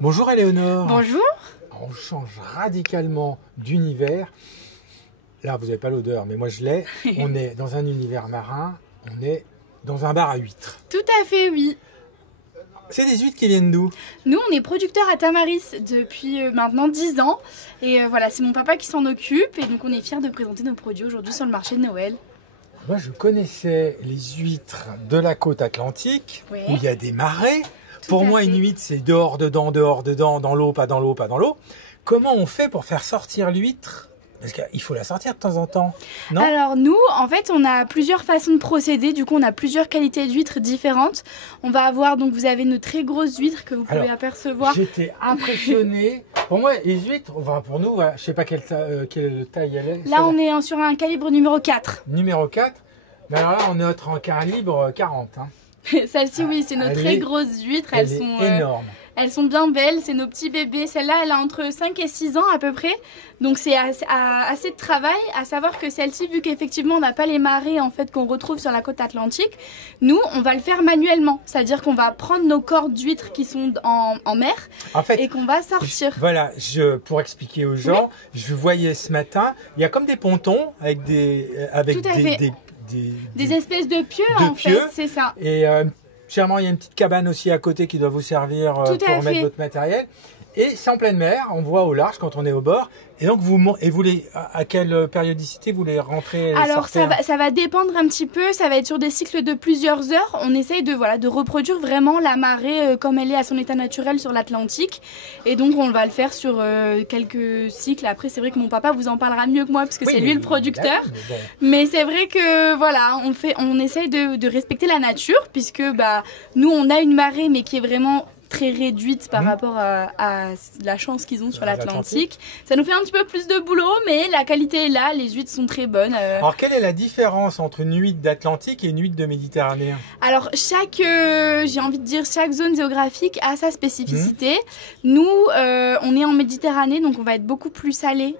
Bonjour Éléonore. Bonjour. On change radicalement d'univers. Là, vous n'avez pas l'odeur, mais moi je l'ai. On est dans un univers marin, on est dans un bar à huîtres. Tout à fait, oui. C'est des huîtres qui viennent d'où? Nous, on est producteurs à Tamaris depuis maintenant 10 ans. Et voilà, c'est mon papa qui s'en occupe. Et donc, on est fiers de présenter nos produits aujourd'hui sur le marché de Noël. Moi, je connaissais les huîtres de la côte atlantique, Ouais. où il y a des marais. Tout Pour à moi, fait. une huître, c'est dehors, dedans, dans l'eau, pas dans l'eau, pas dans l'eau. Comment on fait pour faire sortir l'huître? Parce qu'il faut la sortir de temps en temps, non? Alors nous, en fait, on a plusieurs façons de procéder. Du coup, on a plusieurs qualités d'huîtres différentes. On va avoir, donc vous avez une très grosse huître que vous pouvez Alors, apercevoir. J'étais impressionné. Pour moi, les huîtres, enfin pour nous, je sais pas quelle taille elle est. Là, on est sur un calibre numéro 4. Numéro 4. Mais alors là, on est en calibre 40. Hein. Celle-ci, oui, c'est nos Elle très est- grosses huîtres. Elle est énorme. Elles sont bien belles, c'est nos petits bébés. Celle-là, elle a entre 5 et 6 ans à peu près. Donc c'est assez de travail. À savoir que celle-ci, vu qu'effectivement on n'a pas les marées en fait qu'on retrouve sur la côte atlantique, nous on va le faire manuellement. C'est-à-dire qu'on va prendre nos cordes d'huîtres qui sont en mer En fait, et qu'on va sortir. voilà, pour expliquer aux gens, je voyais ce matin, il y a comme des pontons avec Tout à fait. Des espèces de pieux de en pieux. fait, c'est ça. Et généralement, il y a une petite cabane aussi à côté qui doit vous servir Tout pour à mettre fait. votre matériel. Et c'est en pleine mer, on voit au large quand on est au bord. Et donc, à quelle périodicité vous les rentrez? Alors ça va dépendre un petit peu, ça va être sur des cycles de plusieurs heures. On essaye de reproduire vraiment la marée comme elle est à son état naturel sur l'Atlantique. Et donc on va le faire sur quelques cycles. Après c'est vrai que mon papa vous en parlera mieux que moi parce que c'est lui le producteur. Mais c'est vrai que voilà, on essaye de respecter la nature puisque nous on a une marée mais qui est vraiment très réduite par rapport à la chance qu'ils ont sur l'Atlantique. Ça nous fait un petit peu plus de boulot, mais la qualité est là, les huîtres sont très bonnes. Alors, quelle est la différence entre une huître d'Atlantique et une huître de Méditerranée? Alors, j'ai envie de dire, chaque zone géographique a sa spécificité. Nous, on est en Méditerranée, donc on va être beaucoup plus salé.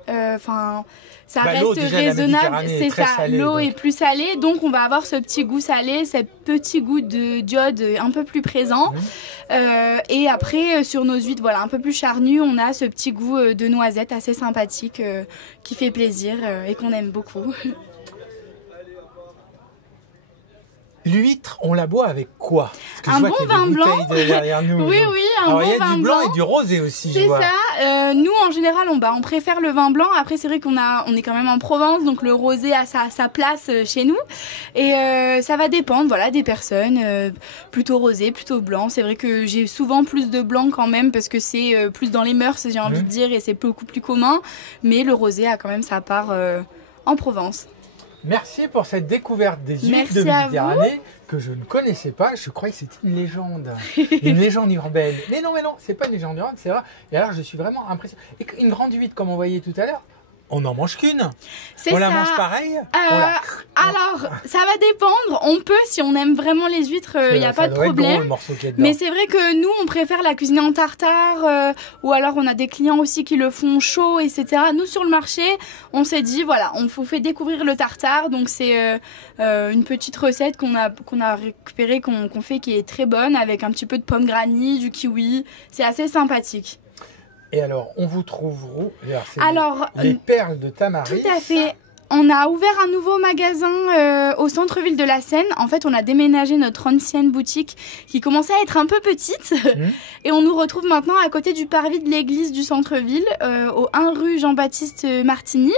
Ça l'eau, reste déjà, la raisonnable, Méditerranée c'est est très ça. salée, L'eau donc. est plus salée, donc on va avoir ce petit goût salé, ce petit goût d'iode un peu plus présent. Et après, sur nos huîtres, voilà, un peu plus charnues, on a ce petit goût de noisette assez sympathique qui fait plaisir et qu'on aime beaucoup. L'huître, on la boit avec quoi? Parce que Un je vois bon qu'il y a des vin blanc. bouteilles derrière nous. Oui, donc. oui, Alors, il y bon a vin du blanc blanc. et du rosé aussi, je C'est vois. ça. Nous, en général, on préfère le vin blanc. Après, c'est vrai on est quand même en Provence, donc le rosé a sa place chez nous. Et ça va dépendre, voilà, des personnes. Plutôt rosé, plutôt blanc. C'est vrai que j'ai souvent plus de blanc quand même parce que c'est plus dans les mœurs, j'ai envie de dire, et c'est beaucoup plus commun. Mais le rosé a quand même sa part en Provence. Merci pour cette découverte des huîtres Merci de à Méditerranée que je ne connaissais pas. Je croyais que c'était une légende, une légende urbaine. Mais non, c'est pas une légende urbaine, c'est vrai. Et alors, je suis vraiment impressionné. Et une grande huître, comme on voyait tout à l'heure, on n'en mange qu'une. C'est On la ça. mange pareil. Alors, ça va dépendre. On peut, si on aime vraiment les huîtres, il n'y a pas de problème. Mais c'est vrai que nous, on préfère la cuisiner en tartare, ou alors on a des clients aussi qui le font chaud, etc. Nous, sur le marché, on s'est dit, voilà, on vous fait découvrir le tartare. Donc, c'est une petite recette qu'on a récupérée, qu'on fait, qui est très bonne, avec un petit peu de pomme granny, du kiwi. C'est assez sympathique. Et alors, on vous trouve où? Alors, les perles de Tamaris. Tout à fait. On a ouvert un nouveau magasin au centre-ville de la Seine. En fait, on a déménagé notre ancienne boutique qui commençait à être un peu petite. Et on nous retrouve maintenant à côté du parvis de l'église du centre-ville, au 1 rue Jean-Baptiste Martini.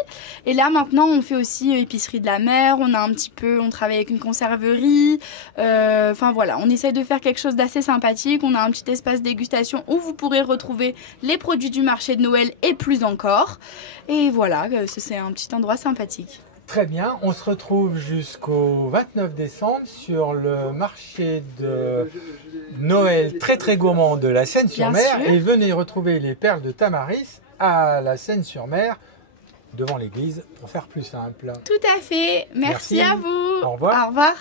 Et là, maintenant, on fait aussi épicerie de la mer. On travaille avec une conserverie. Voilà, on essaie de faire quelque chose d'assez sympathique. On a un petit espace dégustation où vous pourrez retrouver les produits du marché de Noël et plus encore. Et voilà, c'est un petit endroit sympathique. Très bien, on se retrouve jusqu'au 29 décembre sur le marché de Noël très très gourmand de la Seine-sur-Mer. Et venez retrouver les perles de Tamaris à la Seine-sur-Mer, devant l'église, pour faire plus simple. Tout à fait, merci à vous. Au revoir. Au revoir.